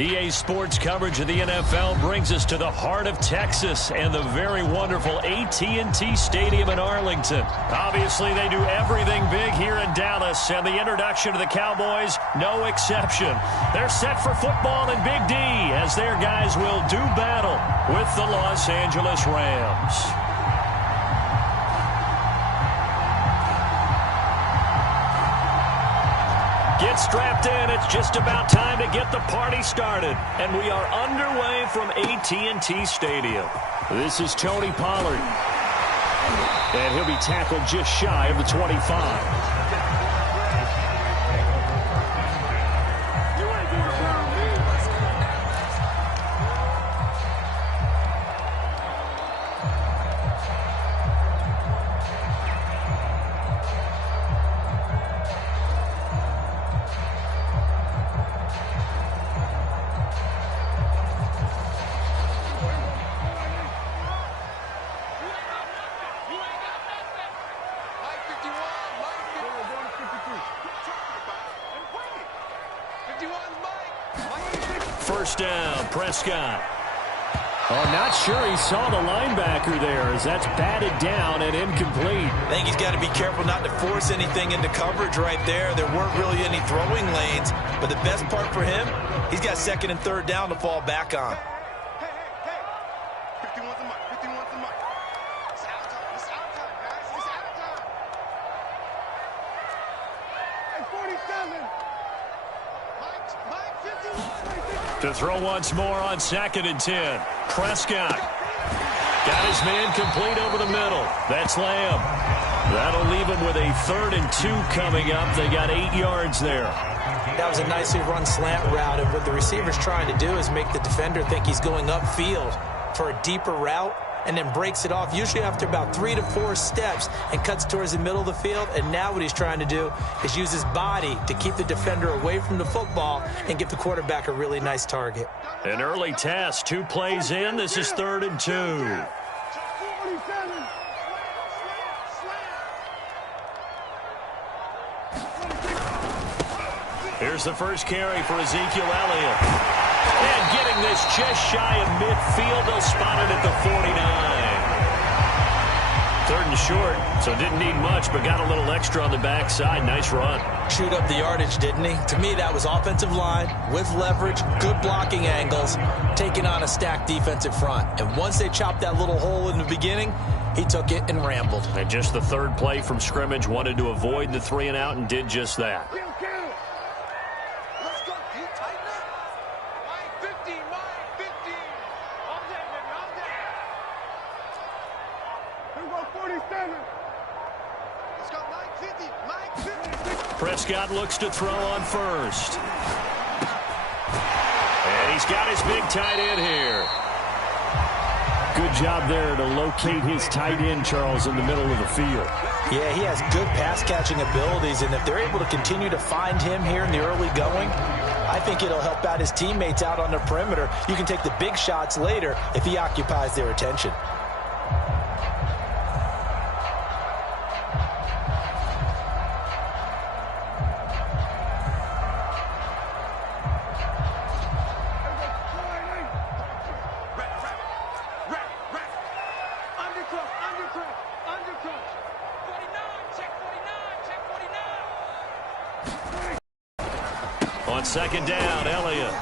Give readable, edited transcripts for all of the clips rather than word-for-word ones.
EA Sports coverage of the NFL brings us to the heart of Texas and the very wonderful AT&T Stadium in Arlington. Obviously, they do everything big here in Dallas, and the introduction to the Cowboys, no exception. They're set for football in Big D as their guys will do battle with the Los Angeles Rams. Get strapped in. It's just about time to get the party started. And we are underway from AT&T Stadium. This is Tony Pollard. And he'll be tackled just shy of the 25. First down, Prescott. Oh, not sure he saw the linebacker there as that's batted down and incomplete. I think he's got to be careful not to force anything into coverage right there. There weren't really any throwing lanes, but the best part for him, he's got second and third down to fall back on. Hey. 51's the mark. 51's the mark. It's out of time. It's out of time, guys. It's out of time. Hey, 47. Mike 51. To throw once more on 2nd and 10. Prescott got his man complete over the middle. That's Lamb. That'll leave him with a 3rd and 2 coming up. They got 8 yards there. That was a nicely run slant route, and what the receiver's trying to do is make the defender think he's going upfield for a deeper route, and then breaks it off, usually after about 3 to 4 steps, and cuts towards the middle of the field. And now what he's trying to do is use his body to keep the defender away from the football and give the quarterback a really nice target. An early test, 2 plays in. This is 3rd and 2. Here's the first carry for Ezekiel Elliott. And getting this just shy of midfield, they'll spot it at the 49. 3rd and short, so didn't need much, but got a little extra on the backside. Nice run. Chewed up the yardage, didn't he? To me, that was offensive line with leverage, good blocking angles, taking on a stacked defensive front. And once they chopped that little hole in the beginning, he took it and rambled. And just the 3rd play from scrimmage, wanted to avoid the 3 and out and did just that. Prescott looks to throw on first. And he's got his big tight end here. Good job there to locate his tight end, Charles, in the middle of the field. Yeah, he has good pass-catching abilities, and if they're able to continue to find him here in the early going, I think it'll help out his teammates out on the perimeter. You can take the big shots later if he occupies their attention. On 2nd down, Elliott.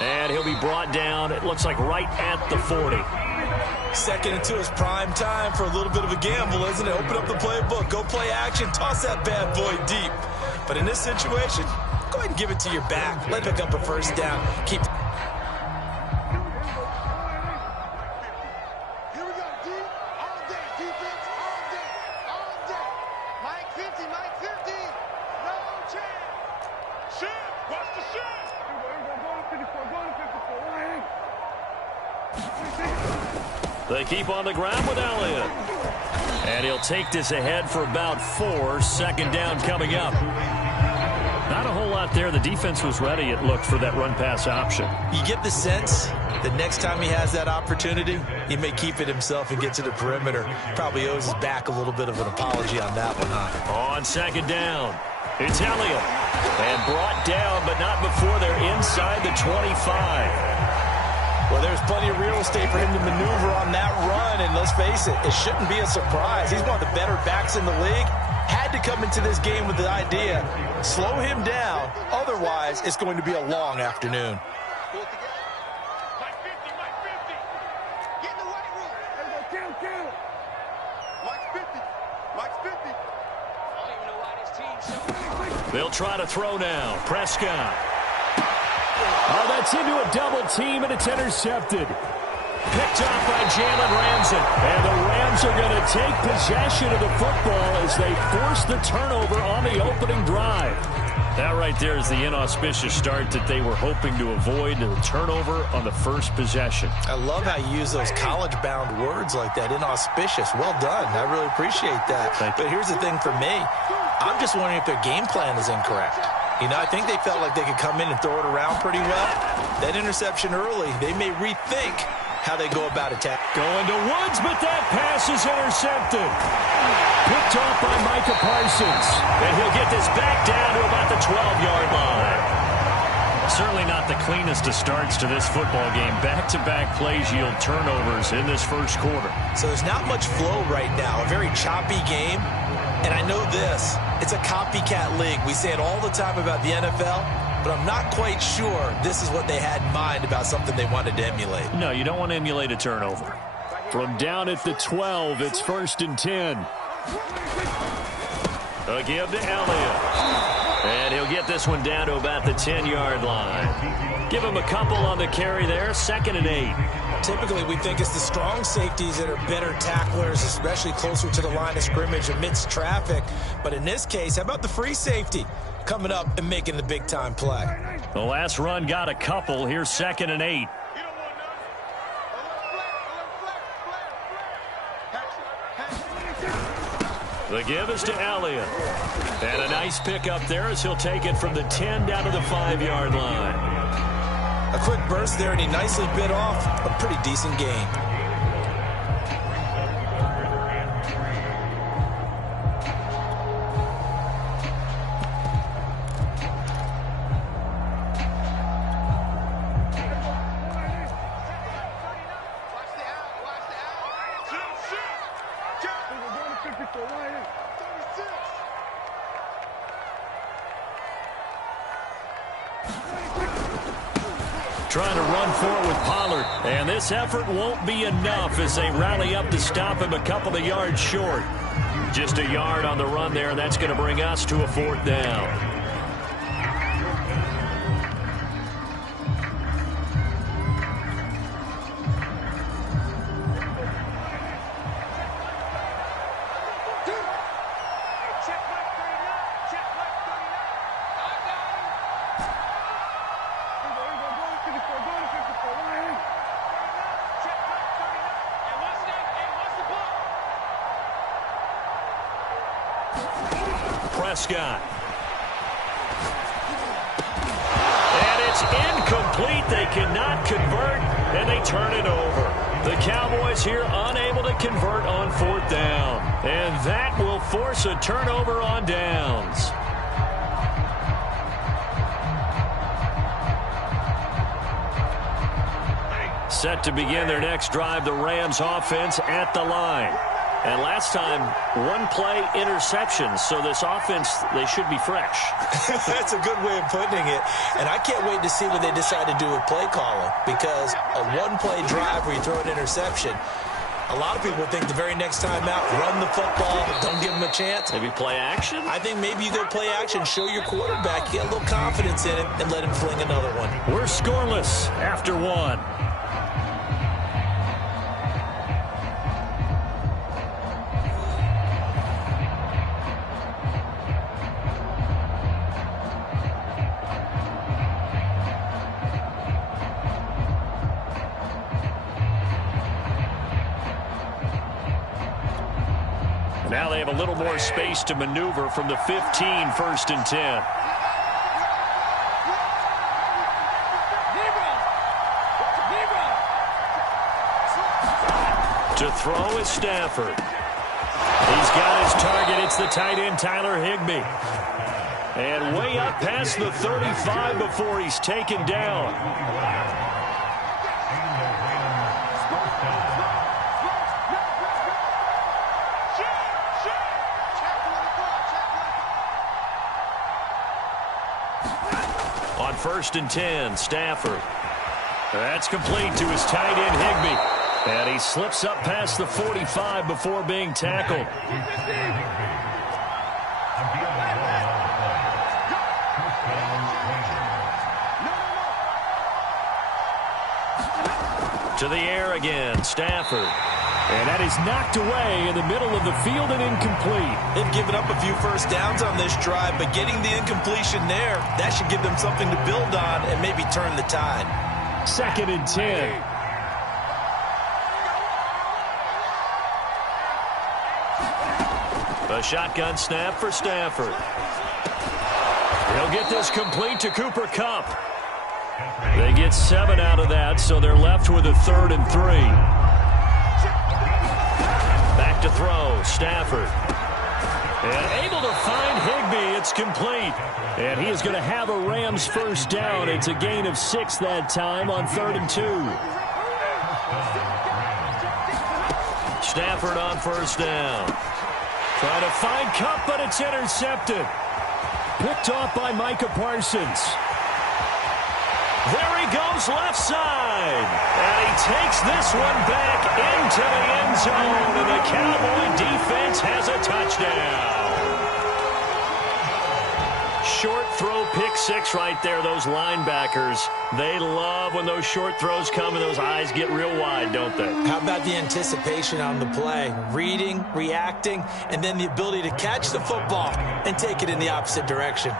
And he'll be brought down, it looks like right at the 40. 2nd and 2 is prime time for a little bit of a gamble, isn't it? Open up the playbook, go play action, toss that bad boy deep. But in this situation, go ahead and give it to your back. Let pick up a 1st down. Keep. Here we go, D. All day, defense, all day, all day. Mike 50, Mike 50. No chance. Shit, watch the shit. They keep on the ground with Elliott. And he'll take this ahead for about 4. 2nd down coming up. Not a whole lot thought there the defense was ready, it looked, for that run-pass option. You get the sense that next time he has that opportunity, he may keep it himself and get to the perimeter. Probably owes his back a little bit of an apology on that one, huh? On second down, it's Elliott. And brought down, but not before they're inside the 25. Well, there's plenty of real estate for him to maneuver on that run, and let's face it, it shouldn't be a surprise. He's one of the better backs in the league. Had to come into this game with the idea, slow him down, otherwise it's going to be a long afternoon. They'll try to throw now. Prescott. Oh, that's into a double team, and it's intercepted. Picked off by Jalen Ramsey. And the Rams are going to take possession of the football as they force the turnover on the opening drive. That right there is the inauspicious start that they were hoping to avoid, the turnover on the first possession. I love how you use those college-bound words like that, inauspicious. Well done. I really appreciate that. But here's the thing for me. I'm just wondering if their game plan is incorrect. You know, I think they felt like they could come in and throw it around pretty well. That interception early, they may rethink how they go about attack. Going to Woods, but that pass is intercepted. Picked off by Micah Parsons. And he'll get this back down to about the 12-yard line. Certainly not the cleanest of starts to this football game. Back-to-back plays yield turnovers in this first quarter. So there's not much flow right now. A very choppy game. And I know this, it's a copycat league. We say it all the time about the NFL, but I'm not quite sure this is what they had in mind about something they wanted to emulate. No, you don't want to emulate a turnover. From down at the 12, it's 1st and 10. A give to Elliott. And he'll get this one down to about the 10-yard line. Give him a couple on the carry there, 2nd and 8. Typically, we think it's the strong safeties that are better tacklers, especially closer to the line of scrimmage amidst traffic. But in this case, how about the free safety coming up and making the big-time play? The last run got a couple. Here's 2nd and 8. The give is to Elliott. And a nice pick up there as he'll take it from the 10 down to the 5-yard line. A quick burst there, and he nicely bit off a pretty decent gain. Trying to run forward with Pollard. And this effort won't be enough as they rally up to stop him a couple of yards short. Just a yard on the run there, and that's going to bring us to a 4th down. Prescott. And it's incomplete. They cannot convert, and they turn it over. The Cowboys here unable to convert on 4th down. And that will force a turnover on downs. Set to begin their next drive, the Rams offense at the line. And last time, one-play interceptions, so this offense, they should be fresh. That's a good way of putting it. And I can't wait to see what they decide to do with play calling, because a one-play drive where you throw an interception, a lot of people think the very next time out, run the football, don't give them a chance. Maybe play action? I think maybe you go play action, show your quarterback, get a little confidence in it, and let him fling another one. We're scoreless after 1. Now they have a little more space to maneuver from the 15, 1st and 10. To throw is Stafford. He's got his target. It's the tight end, Tyler Higbee. And way up past the 35 before he's taken down. On 1st and 10, Stafford. That's complete to his tight end, Higbee. And he slips up past the 45 before being tackled. To the air again, Stafford. And that is knocked away in the middle of the field and incomplete. They've given up a few first downs on this drive, but getting the incompletion there, that should give them something to build on and maybe turn the tide. 2nd and 10. A shotgun snap for Stafford. He'll get this complete to Cooper Kupp. They get 7 out of that, so they're left with a 3rd and 3. Back to throw, Stafford. And able to find Higbee. It's complete. And he is going to have a Rams first down. It's a gain of 6 that time on 3rd and 2. Stafford on first down. Trying to find Kupp, but it's intercepted. Picked off by Micah Parsons. There he goes left side. And he takes this one back into the end zone. And the Cowboy defense has a touchdown. Short throw pick 6 right there. Those linebackers, they love when those short throws come and those eyes get real wide, don't they? How about the anticipation on the play? Reading, reacting, and then the ability to catch the football and take it in the opposite direction.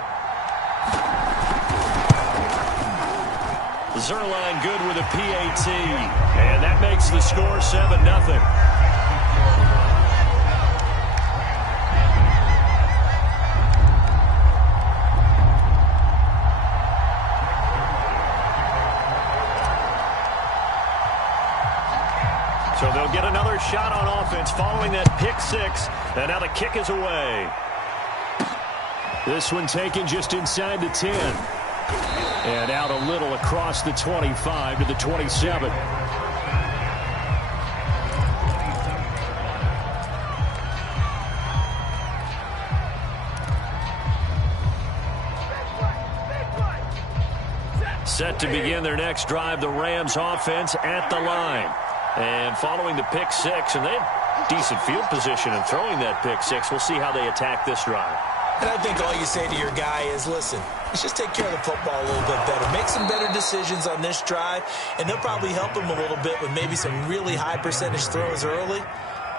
Zerline good with a PAT. And that makes the score 7-0. So they'll get another shot on offense following that pick 6. And now the kick is away. This one taken just inside the 10. And out a little across the 25 to the 27. Set to begin their next drive, the Rams offense at the line. And following the pick 6, and they have decent field position in throwing that pick 6. We'll see how they attack this drive. And I think all you say to your guy is, listen, let's just take care of the football a little bit better. Make some better decisions on this drive, and they'll probably help him a little bit with maybe some really high percentage throws early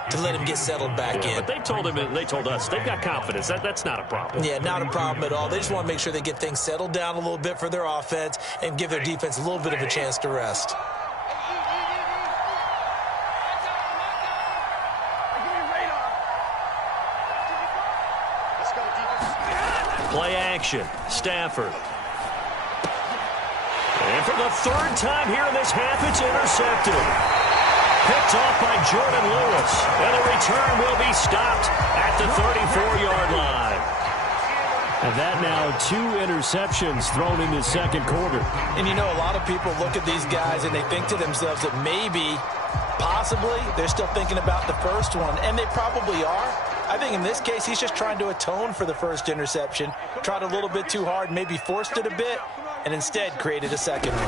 to let him get settled back in. But they told him, and they told us, they've got confidence. That's not a problem. Yeah, not a problem at all. They just want to make sure they get things settled down a little bit for their offense and give their defense a little bit of a chance to rest. Play action. Stafford. And for the 3rd time here in this half, it's intercepted. Picked off by Jordan Lewis. And the return will be stopped at the 34-yard line. And that now 2 interceptions thrown in the 2nd quarter. And you know, a lot of people look at these guys and they think to themselves that maybe, possibly, they're still thinking about the first one. And they probably are. I think in this case, he's just trying to atone for the first interception. Tried a little bit too hard, maybe forced it a bit, and instead created a second one.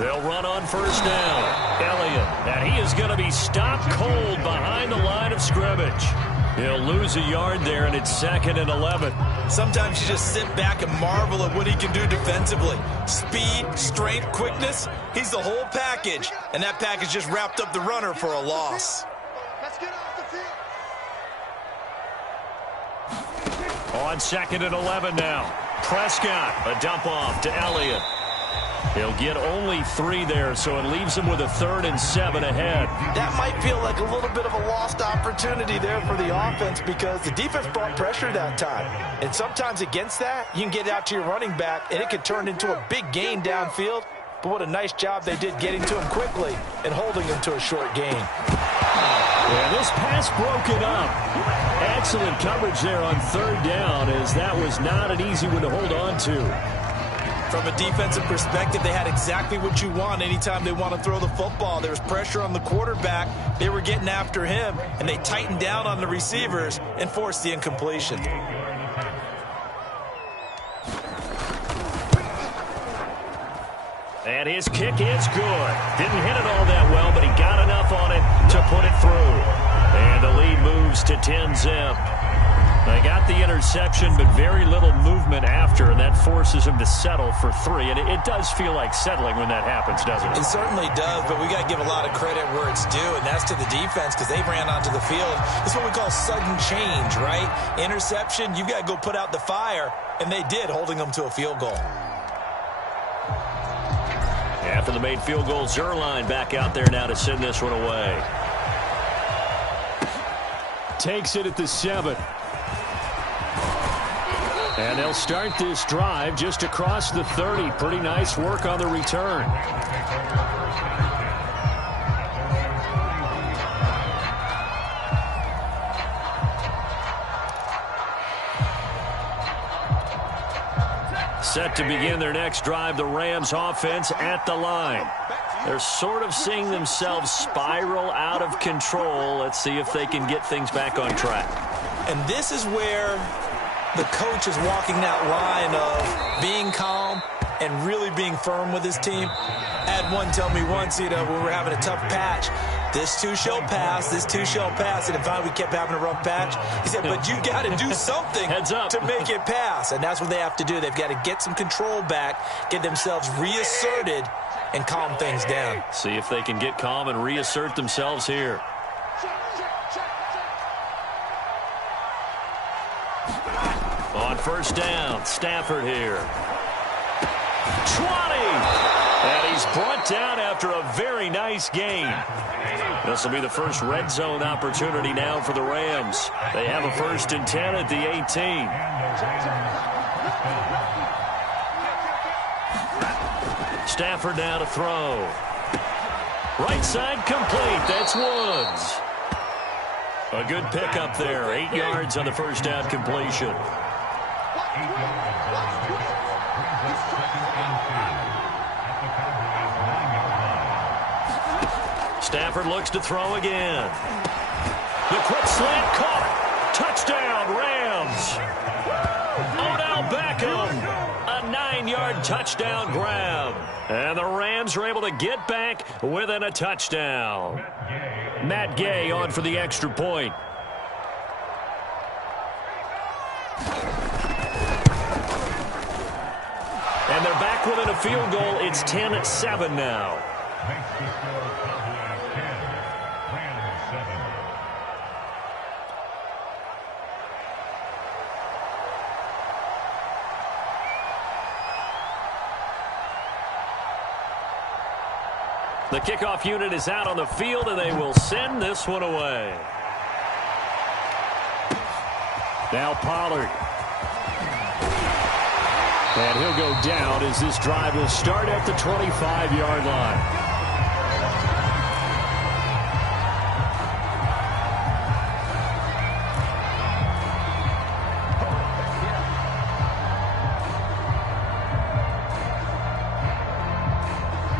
They'll run on first down. Elliott, and he is going to be stopped cold behind the line of scrimmage. He'll lose a yard there, and it's 2nd and 11. Sometimes you just sit back and marvel at what he can do defensively. Speed, strength, quickness, he's the whole package. And that package just wrapped up the runner for a loss. Let's get off the field. On 2nd and 11 now. Prescott, a dump off to Elliott. He'll get only 3 there, so it leaves him with a 3rd and 7 ahead. That might feel like a little bit of a lost opportunity there for the offense because the defense brought pressure that time. And sometimes against that, you can get out to your running back, and it could turn into a big gain downfield. But what a nice job they did getting to him quickly and holding him to a short gain. Yeah, this pass broken up. Excellent coverage there on third down, as that was not an easy one to hold on to. From a defensive perspective, they had exactly what you want anytime they want to throw the football. There was pressure on the quarterback. They were getting after him, and they tightened down on the receivers and forced the incompletion. And his kick is good. Didn't hit it all that well, but he got enough on it to put it through. And the lead moves to 10-zip. They got the interception, but very little movement after, and that forces him to settle for 3. And it does feel like settling when that happens, doesn't it? It certainly does, but we got to give a lot of credit where it's due, and that's to the defense because they ran onto the field. It's what we call sudden change, right? Interception, you've got to go put out the fire, and they did, holding them to a field goal. After the made field goal, Zerline back out there now to send this one away. Takes it at the 7. And they'll start this drive just across the 30. Pretty nice work on the return. Set to begin their next drive, the Rams offense at the line. They're sort of seeing themselves spiral out of control. Let's see if they can get things back on track. And this is where the coach is walking that line of being calm and really being firm with his team. I had one tell me once, when we were having a tough patch, this too shall pass, this too shall pass. And finally we kept having a rough patch. He said, but you got to do something to make it pass. And that's what they have to do. They've got to get some control back, get themselves reasserted, and calm things down. See if they can get calm and reassert themselves here. On first down, Stafford here. 20! And he's brought down after a very nice gain. This will be the first red zone opportunity now for the Rams. They have a 1st and 10 at the 18. Stafford now to throw. Right side complete. That's Woods. A good pickup there. 8 yards on the first down completion. Stafford looks to throw again. The quick slant caught. Touchdown, Rams. Odell Beckham. A 9-yard touchdown grab. And the Rams are able to get back within a touchdown. Matt Gay on for the extra point. And they're back within a field goal. It's 10-7 now. The kickoff unit is out on the field, and they will send this one away. Now Pollard. And he'll go down as this drive will start at the 25-yard line.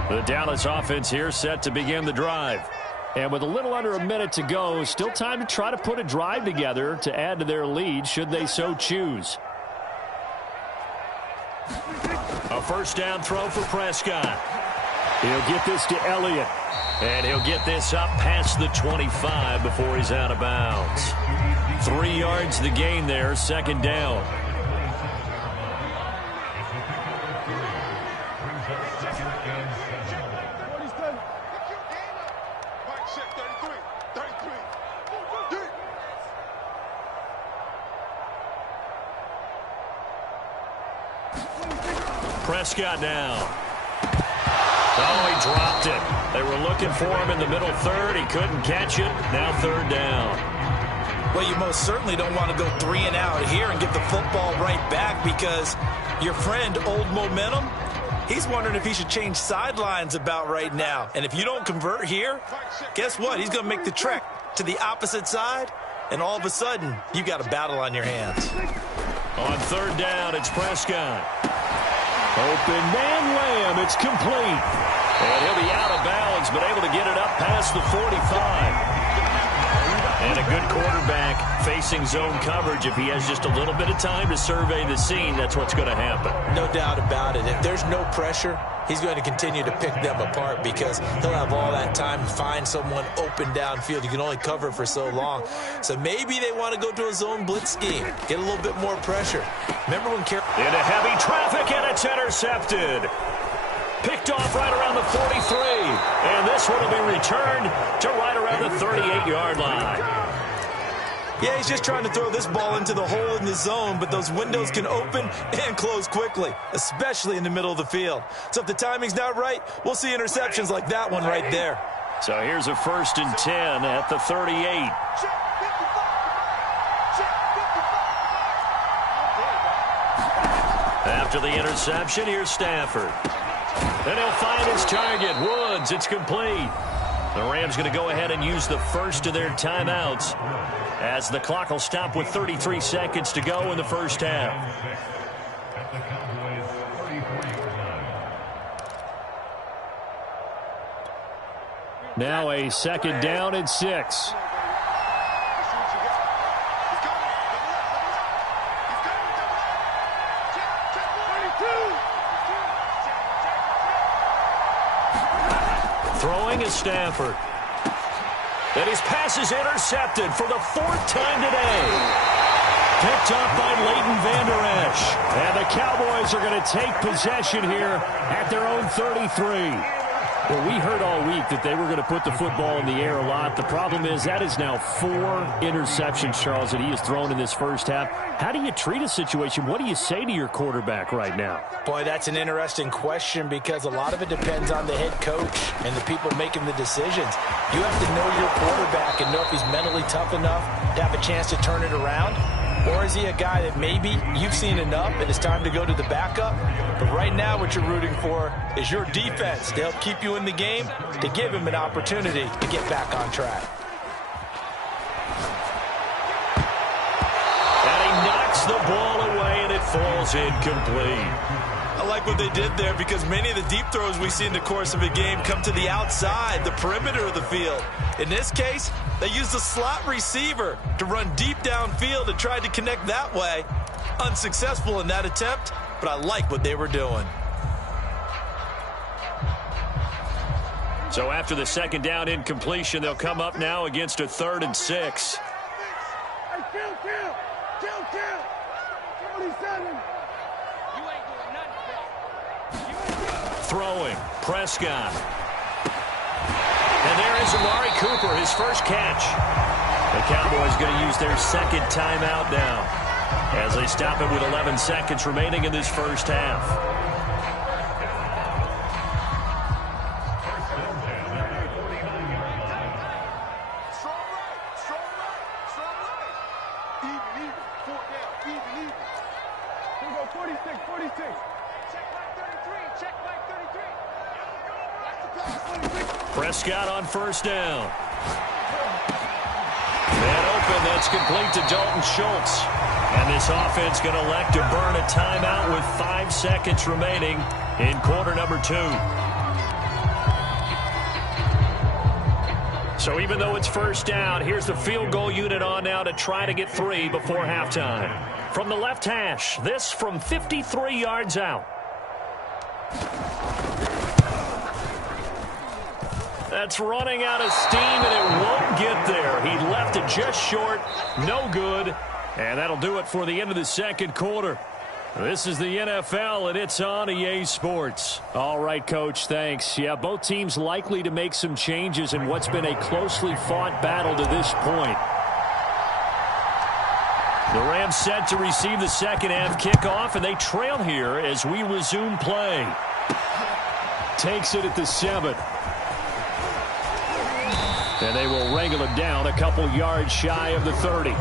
The Dallas offense here set to begin the drive. And with a little under a minute to go, still time to try to put a drive together to add to their lead should they so choose. A first down throw for Prescott. He'll get this to Elliott. And he'll get this up past the 25 before he's out of bounds. 3 yards the gain there, second down. Prescott now. Oh, he dropped it. They were looking for him in the middle third. He couldn't catch it. Now third down. Well, you most certainly don't want to go 3 and out here and get the football right back because your friend, Old Momentum, he's wondering if he should change sidelines about right now. And if you don't convert here, guess what? He's going to make the trek to the opposite side, and all of a sudden, you got a battle on your hands. On third down, it's Prescott. Open man Lamb. It's complete. And he'll be out of bounds, but able to get it up past the 45. And a good quarterback facing zone coverage. If he has just a little bit of time to survey the scene, that's what's going to happen. No doubt about it. If there's no pressure, he's going to continue to pick them apart because he'll have all that time to find someone open downfield. You can only cover for so long. So maybe they want to go to a zone blitz scheme, get a little bit more pressure. Remember when into heavy traffic, and it's intercepted. Picked off right around the 43. And this one will be returned to right around the 38-yard line. Yeah, he's just trying to throw this ball into the hole in the zone, but those windows can open and close quickly, especially in the middle of the field. So if the timing's not right, we'll see interceptions like that one right there. So here's a 1st and 10 at the 38. After the interception, here's Stafford. And he'll find his target, Woods. It's complete. The Rams going to go ahead and use the first of their timeouts as the clock will stop with 33 seconds to go in the first half. Now a 2nd down and 6. Throwing is Stafford. And his pass is intercepted for the 4th time today. Picked up by Leighton Vander Esch. And the Cowboys are going to take possession here at their own 33. Well, we heard all week that they were going to put the football in the air a lot. The problem is that is now 4 interceptions, Charles, that he has thrown in this first half. How do you treat a situation? What do you say to your quarterback right now? Boy, that's an interesting question because a lot of it depends on the head coach and the people making the decisions. You have to know your quarterback and know if he's mentally tough enough to have a chance to turn it around. Or is he a guy that maybe you've seen enough and it's time to go to the backup? But right now what you're rooting for is your defense to help keep you in the game, to give him an opportunity to get back on track. And he knocks the ball away and it falls incomplete. I like what they did there because many of the deep throws we see in the course of a game come to the outside, the perimeter of the field. In this case, they used the slot receiver to run deep downfield and tried to connect that way. Unsuccessful in that attempt, but I like what they were doing. So after the 2nd down incompletion, they'll come up now against a 3rd and 6. Throwing, Prescott. And there is Amari Cooper, his first catch. The Cowboys going to use their 2nd timeout now as they stop it with 11 seconds remaining in this first half. Even. 4 down, even. Here we go, 46. Check back 33, check back 33. Prescott on 1st down. And open, that's complete to Dalton Schultz. And this offense going to elect to burn a timeout with 5 seconds remaining in quarter number 2. So even though it's 1st down, here's the field goal unit on now to try to get 3 before halftime. From the left hash, this from 53 yards out. That's running out of steam, and it won't get there. He left it just short. No good. And that'll do it for the end of the 2nd quarter. This is the NFL, and it's on EA Sports. All right, Coach, thanks. Yeah, both teams likely to make some changes in what's been a closely fought battle to this point. The Rams set to receive the 2nd half kickoff, and they trail here as we resume play. Takes it at the 7. And they will wrangle it down a couple yards shy of the 30.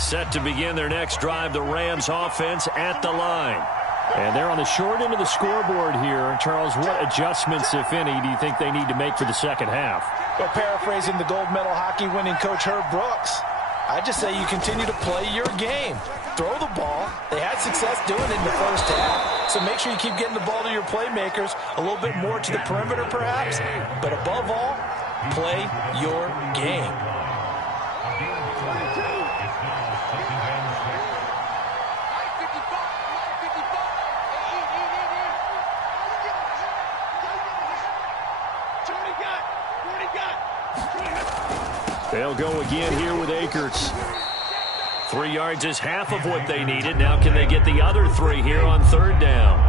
Set to begin their next drive, the Rams offense at the line. And they're on the short end of the scoreboard here. Charles, what adjustments, if any, do you think they need to make for the second half? Well, paraphrasing the gold medal hockey winning coach Herb Brooks, I just say you continue to play your game. Throw the ball. They had success doing it in the first half. So make sure you keep getting the ball to your playmakers, a little bit more to the perimeter perhaps. But above all, play your game. They'll go again here with Akers. 3 yards is half of what they needed. Now can they get the other 3 here on third down?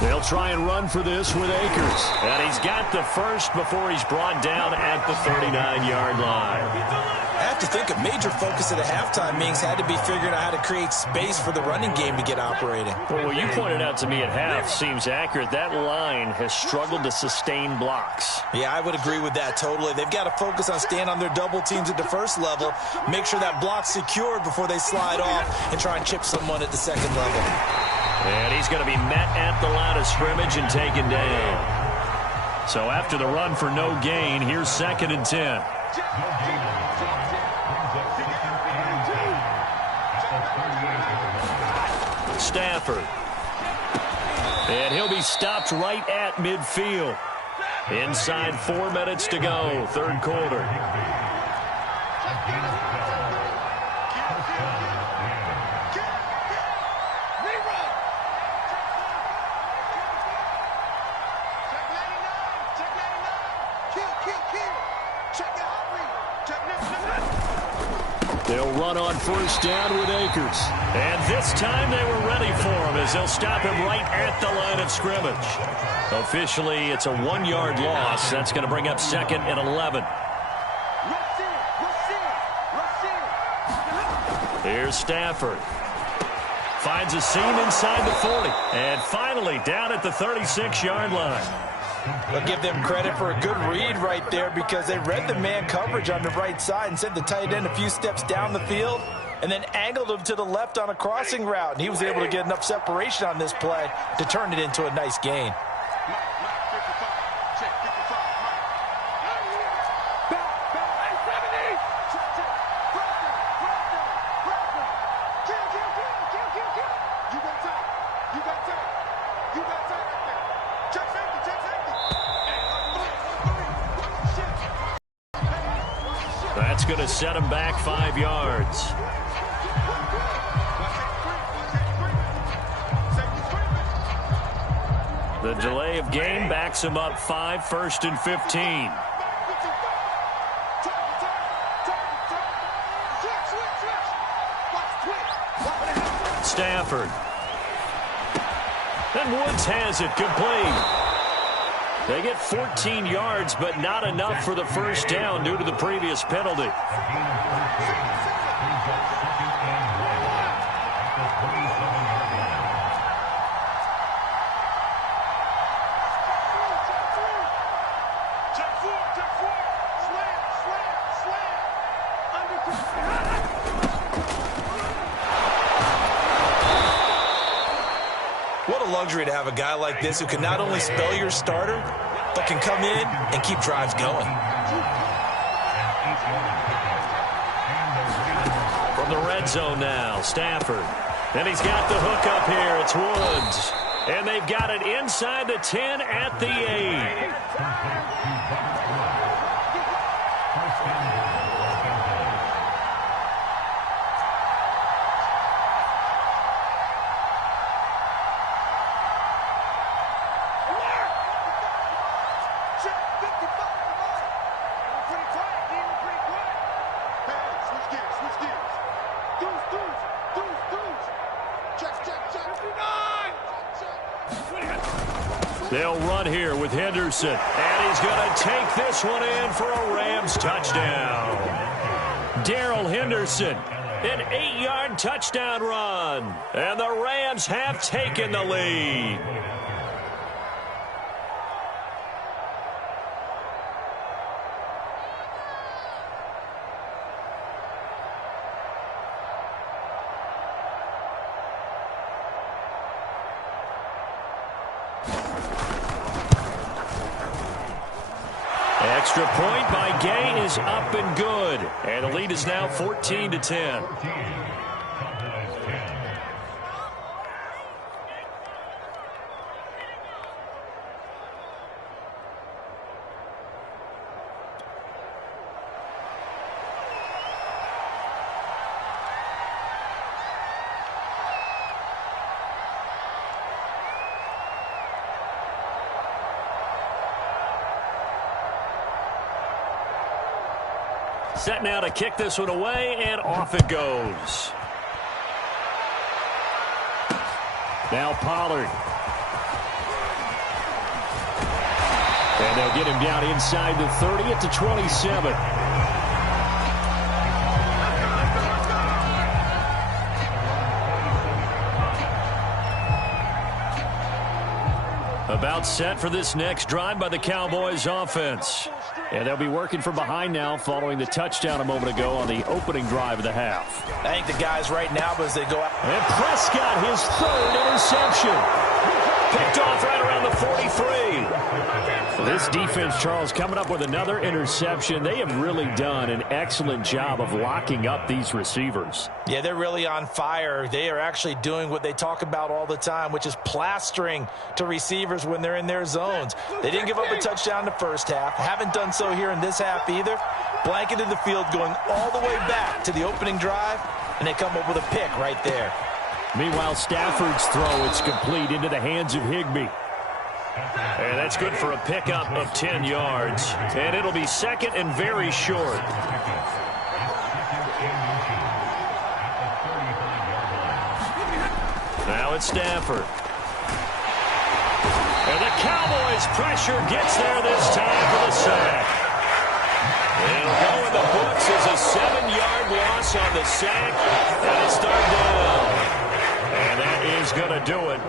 They'll try and run for this with Akers. And he's got the first before he's brought down at the 39-yard line. I have to think a major focus at the halftime meetings had to be figuring out how to create space for the running game to get operating. Well, what you pointed out to me at half seems accurate. That line has struggled to sustain blocks. Yeah, I would agree with that totally. They've got to focus on staying on their double teams at the first level, make sure that block's secured before they slide off and try and chip someone at the second level. And he's going to be met at the line of scrimmage and taken down. So after the run for no gain, here's 2nd and 10. Stafford. And he'll be stopped right at midfield. Inside 4 minutes to go, third quarter. They'll run on first down with Akers. And this time they were ready for him as they'll stop him right at the line of scrimmage. Officially, it's a 1-yard loss. That's going to bring up 2nd and 11. Here's Stafford. Finds a seam inside the 40. And finally down at the 36-yard line. I'll give them credit for a good read right there because they read the man coverage on the right side and sent the tight end a few steps down the field and then angled him to the left on a crossing route. And he was able to get enough separation on this play to turn it into a nice gain. That's going to set him back 5 yards. The delay of game backs him up 5, 1st and 15. Stafford. And Woods has it complete. They get 14 yards, but not enough for the first down due to the previous penalty. What a luxury to have a guy like this who can not only spell your starter, but can come in and keep drives going. From the red zone now, Stafford. And he's got the hook up here. It's Woods. And they've got it inside the 10 at the 8. They'll run here with Henderson. And he's going to take this one in for a Rams touchdown. Darrell Henderson, an 8-yard touchdown run. And the Rams have taken the lead. Extra point by Gay is up and good. And the lead is now 14-10. Set now to kick this one away, and off it goes. Now Pollard. And they'll get him down inside the 30 at the 27. About set for this next drive by the Cowboys offense. And they'll be working from behind now following the touchdown a moment ago on the opening drive of the half. I think the guys right now, as they go out. And Prescott, his third interception. Picked off right around the 43. This defense, Charles, coming up with another interception. They have really done an excellent job of locking up these receivers. Yeah, they're really on fire. They are actually doing what they talk about all the time, which is plastering to receivers when they're in their zones. They didn't give up a touchdown in the first half. Haven't done so here in this half either. Blanketed the field going all the way back to the opening drive, and they come up with a pick right there. Meanwhile, Stafford's throw, it's complete into the hands of Higbee. And that's good for a pickup of 10 yards. And it'll be second and very short. Now it's Stafford. And the Cowboys' pressure gets there this time for the sack. It'll go in the books as a 7-yard loss on the sack. And it's third down. And that is going to do it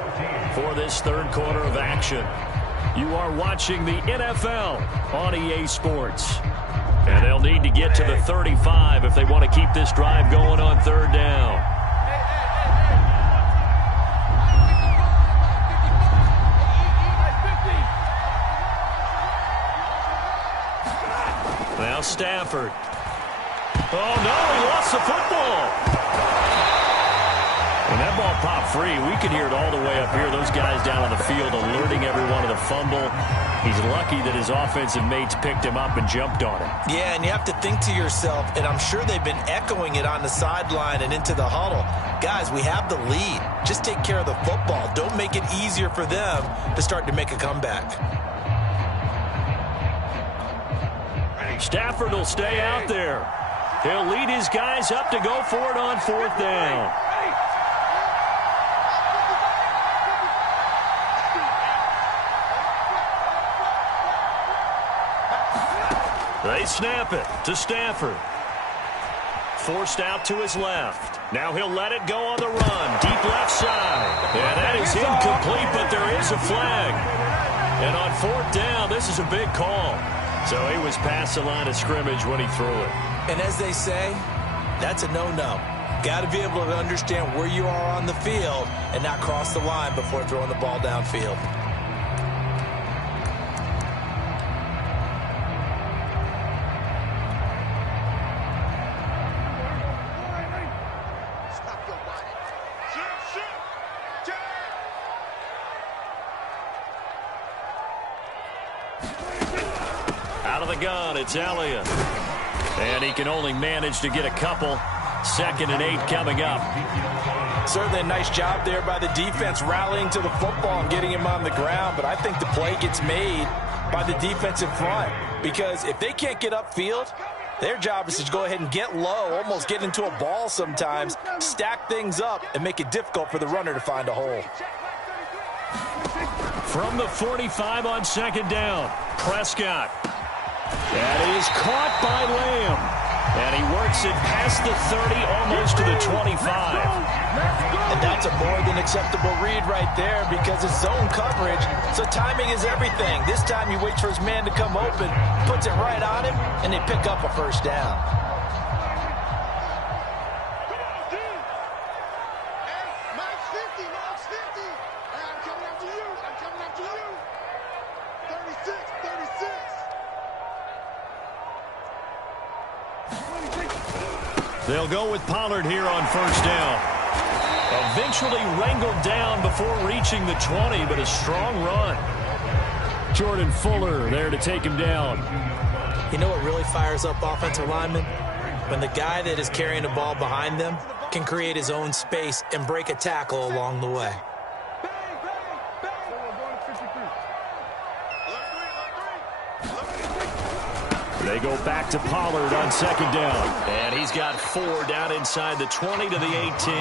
for this third quarter of action. You are watching the NFL on EA Sports. And they'll need to get to the 35 if they want to keep this drive going on third down. Now Stafford. Oh, no, he lost the football. When that ball popped free, we could hear it all the way up here. Those guys down on the field alerting everyone of the fumble. He's lucky that his offensive mates picked him up and jumped on him. Yeah, and you have to think to yourself, and I'm sure they've been echoing it on the sideline and into the huddle. Guys, we have the lead. Just take care of the football. Don't make it easier for them to start to make a comeback. Stafford will stay out there. He'll lead his guys up to go for it on fourth down. They snap it to Stafford. Forced out to his left. Now he'll let it go on the run. Deep left side. Yeah, that is incomplete, but there is a flag. And on fourth down, this is a big call. So he was past the line of scrimmage when he threw it. And as they say, that's a no-no. Got to be able to understand where you are on the field and not cross the line before throwing the ball downfield. Out of the gun, it's Elliott. And he can only manage to get a couple. 2nd and 8 coming up. Certainly a nice job there by the defense rallying to the football and getting him on the ground. But I think the play gets made by the defensive front. Because if they can't get upfield, their job is to go ahead and get low, almost get into a ball sometimes, stack things up, and make it difficult for the runner to find a hole. From the 45 on 2nd down, Prescott. That is caught by Lamb. And he works it past the 30, almost to the 25. And that's a more than acceptable read right there because it's zone coverage, so timing is everything. This time he waits for his man to come open, puts it right on him, and they pick up a first down. They'll go with Pollard here on first down. Eventually wrangled down before reaching the 20, but a strong run. Jordan Fuller there to take him down. You know what really fires up offensive linemen? When the guy that is carrying the ball behind them can create his own space and break a tackle along the way. They go back to Pollard on second down. And he's got 4 down inside the 20 to the 18.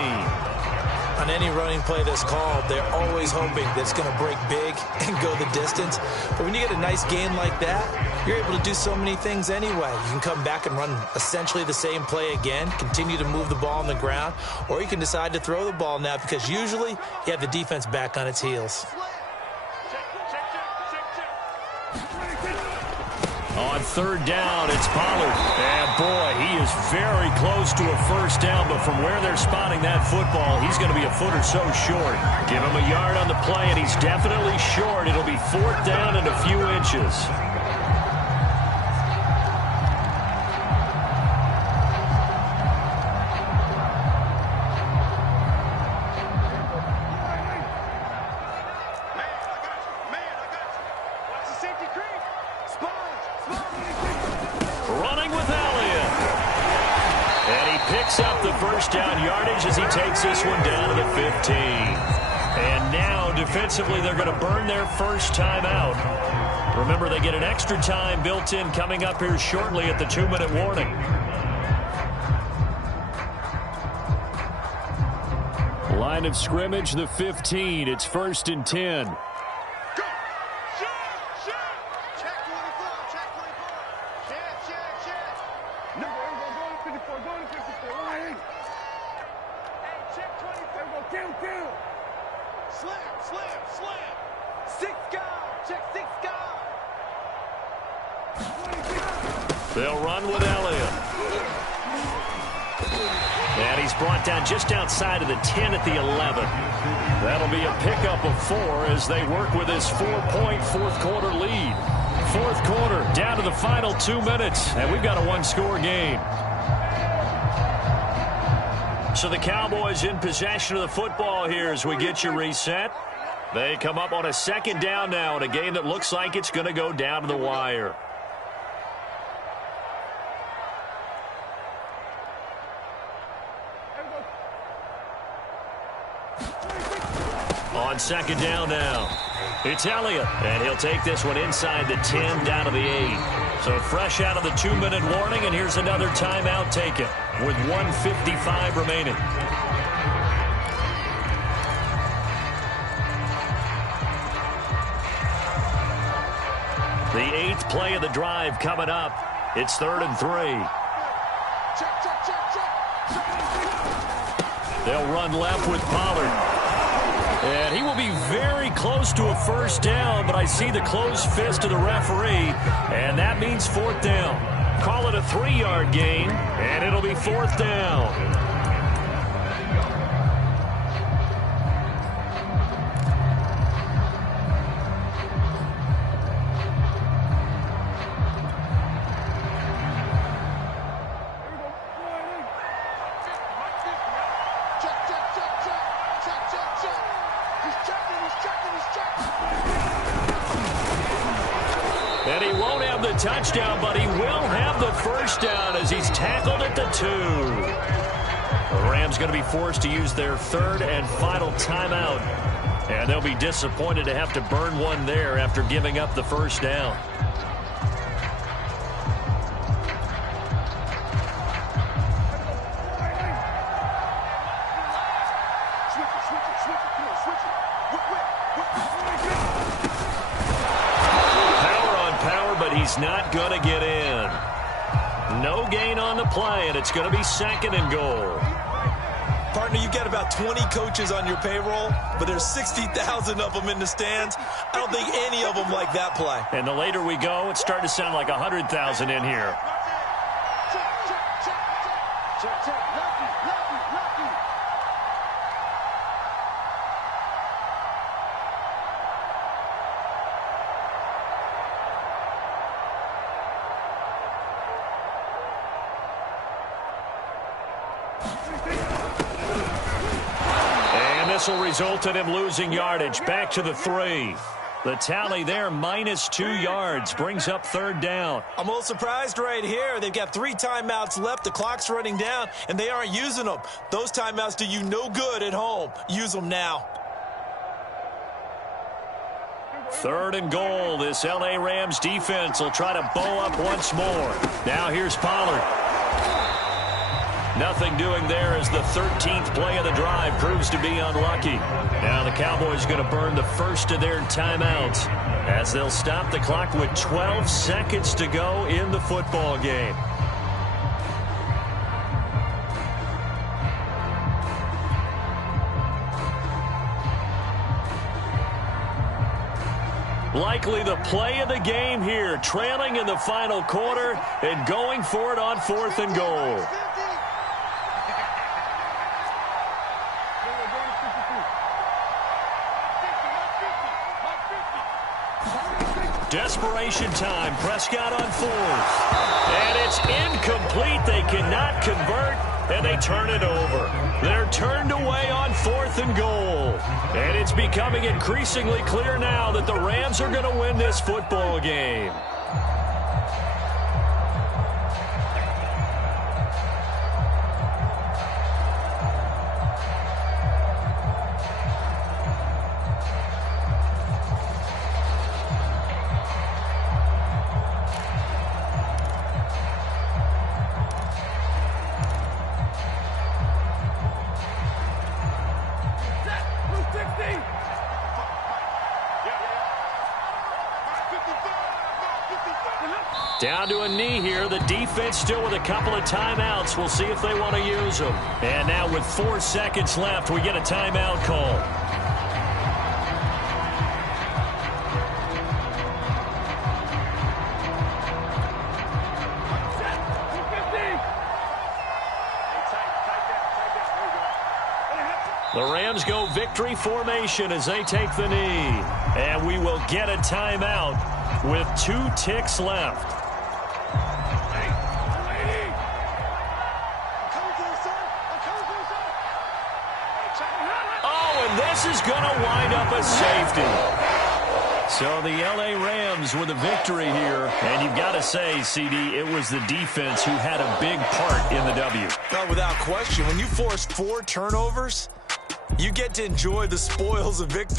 On any running play that's called, they're always hoping that it's going to break big and go the distance. But when you get a nice gain like that, you're able to do so many things anyway. You can come back and run essentially the same play again, continue to move the ball on the ground, or you can decide to throw the ball now because usually you have the defense back on its heels. On third down, it's Pollard. And boy, he is very close to a first down, but from where they're spotting that football, he's going to be a foot or so short. Give him a yard on the play, and he's definitely short. It'll be 4th down and a few inches. Running with Elliott. And he picks up the first down yardage as he takes this one down to the 15. And now, defensively, they're going to burn their first time out. Remember, they get an extra time built in coming up here shortly at the 2-minute warning. Line of scrimmage, the 15. It's 1st and 10. They'll run with Elliott. And he's brought down just outside of the 10 at the 11. That'll be a pickup of 4 as they work with this 4-point fourth-quarter lead. Fourth quarter, down to the final 2 minutes, and we've got a 1-score game. So the Cowboys in possession of the football here as we get you reset. They come up on a second down now in a game that looks like it's going to go down to the wire. On second down now, it's Elliott, and he'll take this one inside the 10 down to the 8. So fresh out of the 2-minute warning, and here's another timeout taken with 1:55 remaining. The 8th play of the drive coming up. It's 3rd and 3. They'll run left with Pollard. And he will be very close to a first down, but I see the closed fist of the referee, and that means 4th down. Call it a 3-yard gain, and it'll be 4th down. And he won't have the touchdown, but he will have the first down as he's tackled at the 2. The Rams going to be forced to use their 3rd and final timeout. And they'll be disappointed to have to burn one there after giving up the first down. He's not going to get in. No gain on the play, and it's going to be 2nd and goal. Partner, you've got about 20 coaches on your payroll, but there's 60,000 of them in the stands. I don't think any of them like that play. And the later we go, it's starting to sound like 100,000 in here. whistle resulted in losing yardage. Back to the 3. The tally there, -2 yards, brings up 3rd down. I'm a little surprised right here. They've got 3 timeouts left. The clock's running down, and they aren't using them. Those timeouts do you no good at home. Use them now. 3rd and goal. This L.A. Rams defense will try to bow up once more. Now here's Pollard. Nothing doing there as the 13th play of the drive proves to be unlucky. Now the Cowboys going to burn the first of their timeouts as they'll stop the clock with 12 seconds to go in the football game. Likely the play of the game here, trailing in the final quarter and going for it on 4th and goal. Desperation time. Prescott on 4th. And it's incomplete. They cannot convert, and they turn it over. They're turned away on 4th and goal. And it's becoming increasingly clear now that the Rams are going to win this football game. Down to a knee here. The defense still with a couple of timeouts. We'll see if they want to use them. And now with 4 seconds left, we get a timeout call. The Rams go victory formation as they take the knee. And we will get a timeout with 2 ticks left. This is going to wind up a safety. So the L.A. Rams with a victory here. And you've got to say, CD, it was the defense who had a big part in the W. No, without question. When you force 4 turnovers, you get to enjoy the spoils of victory.